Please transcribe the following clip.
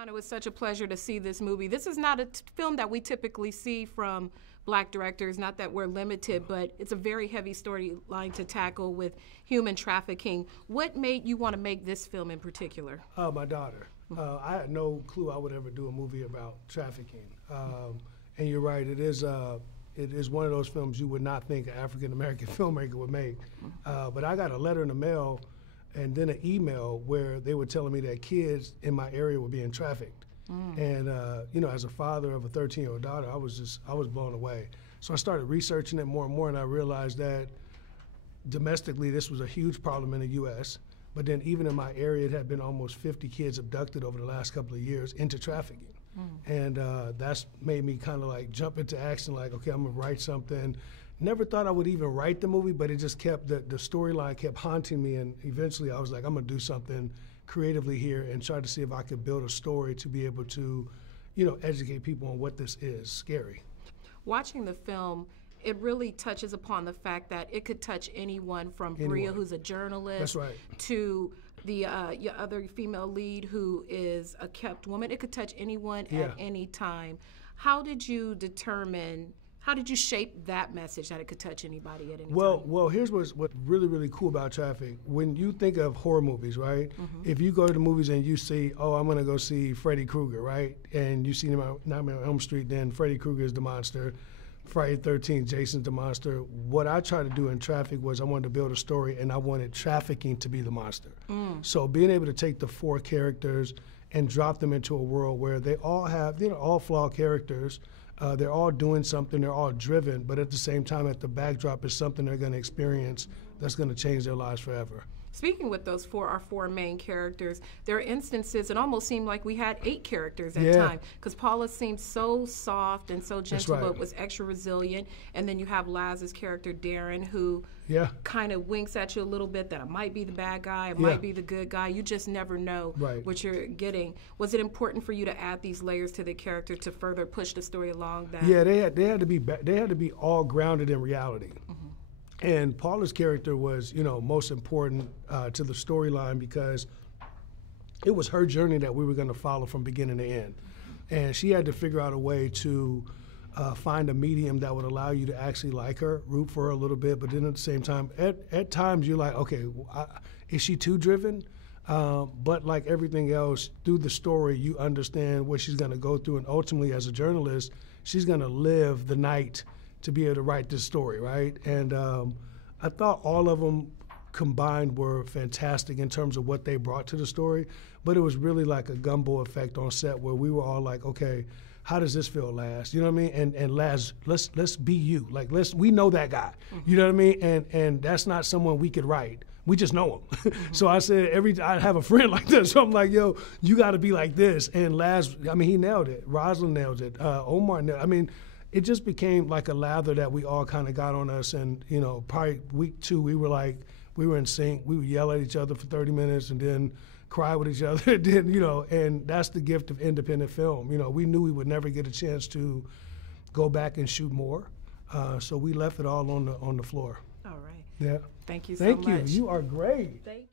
Deon, it was such a pleasure to see this movie. This is not a film that we typically see from black directors, not that we're limited, but it's a very heavy storyline to tackle with human trafficking. What made you want to make this film in particular? My daughter. I had no clue I would ever do a movie about trafficking. And you're right, it is one of those films you would not think an African-American filmmaker would make. But I got a letter in the mail and then an email where they were telling me that kids in my area were being trafficked. And you know, as a father of a 13-year-old daughter, I was blown away. So I started researching it more and more, and I realized that domestically this was a huge problem in the U.S., but then even in my area it had been almost 50 kids abducted over the last couple of years into trafficking. And that's made me kind of like jump into action, like, okay, I'm gonna write something. Never thought I would even write the movie, but it just kept, the storyline kept haunting me, and eventually I was like, I'm gonna do something creatively here and try to see if I could build a story to be able to, you know, educate people on what this is. Scary. Watching the film, it really touches upon the fact that it could touch anyone from Bria, who's a journalist, that's right, to the your other female lead who is a kept woman. It could touch anyone at any time. How did you determine, how did you shape that message that it could touch anybody at any time? Well, here's what's really, really cool about Traffik. When you think of horror movies, right? If you go to the movies and you see, oh, I'm gonna go see Freddy Krueger, right? And you see Nightmare on Elm Street, then Freddy Krueger is the monster. Friday the 13th, Jason's the monster. What I tried to do in Traffik was I wanted to build a story, and I wanted trafficking to be the monster. So being able to take the 4 characters and drop them into a world where they all have, you know, all flawed characters. They're all doing something, they're all driven, but at the same time, at the backdrop is something they're gonna experience that's gonna change their lives forever. Speaking with those our four main characters, there are instances, it almost seemed like we had 8 characters at times, because Paula seemed so soft and so gentle, but was extra resilient. And then you have Laz's character, Darren, who kind of winks at you a little bit that it might be the bad guy, it might be the good guy. You just never know what you're getting. Was it important for you to add these layers to the character to further push the story along? They had to be all grounded in reality. And Paula's character was, you know, most important to the storyline because it was her journey that we were going to follow from beginning to end. And she had to figure out a way to find a medium that would allow you to actually like her, root for her a little bit, but then at the same time, at times you're like, okay, is she too driven? But like everything else, through the story, you understand what she's going to go through, and ultimately, as a journalist, she's going to live the night to be able to write this story, right? And I thought all of them combined were fantastic in terms of what they brought to the story, but it was really like a gumbo effect on set where we were all like, okay, how does this feel, Laz? You know what I mean? And Laz, let's be you. Like, we know that guy. You know what I mean? And that's not someone we could write. We just know him. So I said, I have a friend like this. So I'm like, yo, you got to be like this. And Laz, I mean, he nailed it. Rosalind nailed it. Omar nailed it. I mean, it just became like a lather that we all kind of got on us. And, you know, probably week 2, we were in sync. We would yell at each other for 30 minutes and then cry with each other. Then, you know, and that's the gift of independent film. You know, we knew we would never get a chance to go back and shoot more. So we left it all on the floor. All right. Yeah. Thank you so much. Thank you. You are great. Thank you.